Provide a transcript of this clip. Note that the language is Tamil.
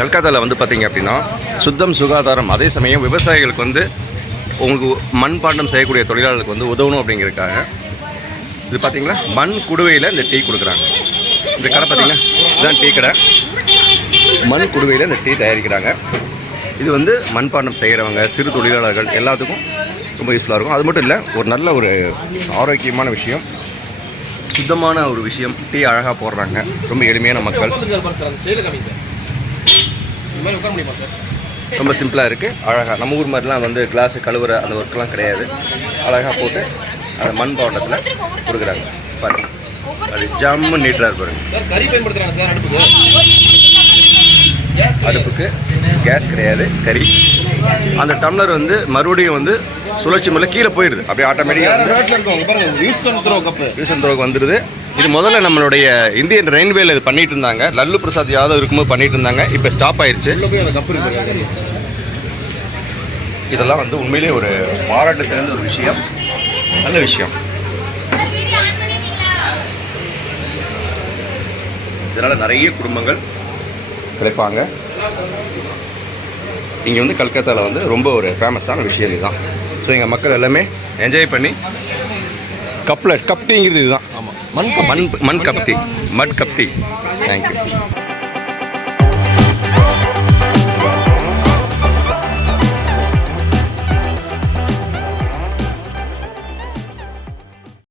கல்கத்தாவில் வந்து பார்த்தீங்க அப்படின்னா சுத்தம் சுகாதாரம் அதே சமயம் விவசாயிகளுக்கு வந்து உங்களுக்கு மண்பாண்டம் செய்யக்கூடிய தொழிலாளர்களுக்கு வந்து உதவணும் அப்படிங்கிறதுக்காக. இது பார்த்தீங்களா மண் குடுவையில் இந்த டீ கொடுக்குறாங்க. இந்த கடை பார்த்தீங்கன்னா இதுதான் டீ கடை. மண் குடுவையில் இந்த டீ தயாரிக்கிறாங்க. இது வந்து மண்பாண்டம் செய்கிறவங்க சிறு தொழிலாளர்கள் எல்லாத்துக்கும் ரொம்ப யூஸ்ஃபுல்லாக இருக்கும். அது மட்டும் இல்லை ஒரு நல்ல ஒரு ஆரோக்கியமான விஷயம். சுத்தமான ஒரு விஷயம். டீ அழகாக போடுறாங்க. ரொம்ப எளிமையான மக்கள். ரொம்ப சிம்பிளாக இருக்குது அழகாக நம்ம ஊர் மாதிரிலாம் வந்து கிளாஸு கழுவுற அந்த ஒர்க்கெலாம் கிடையாது. அழகாக போட்டு அந்த மண் பாட்டத்தில் கொடுக்குறாங்க. பாருங்க. அது ஜம்மு நீட்டாக பாருங்க. சார் கறி பயன்படுத்துறாங்க சார் அடுப்புக்கு. கேஸ் கிடையாது. கறி. அந்த டம்ளர் வந்து மறுபடியும் வந்து சுழற்சி முறையில் கீழே போயிடுது. அப்படியே ஆட்டோமேட்டிக்காக யூஸ் பண்ணுறோம் வந்துடுது இது முதல்ல நம்மளுடைய இந்தியன் ரயில்வேல இது பண்ணிட்டு இருந்தாங்க லல்லு பிரசாத் யாதவ் இருக்கும்போது பண்ணிட்டு இருந்தாங்க இப்போ ஸ்டாப் ஆயிடுச்சு இதெல்லாம் வந்து உண்மையிலேயே ஒரு பாராட்டு தகுந்த ஒரு விஷயம். நல்ல விஷயம். இதனால் நிறைய குடும்பங்கள் கிடைப்பாங்க. இங்கே வந்து கல்கத்தாவில் வந்து ரொம்ப ஒரு ஃபேமஸான விஷயம் இதுதான். ஸோ எங்கள் மக்கள் எல்லாமே என்ஜாய் பண்ணி கப்லெட் கப்டிங்கிறது இதுதான். ஆமாம் மண் மண் மண் கப்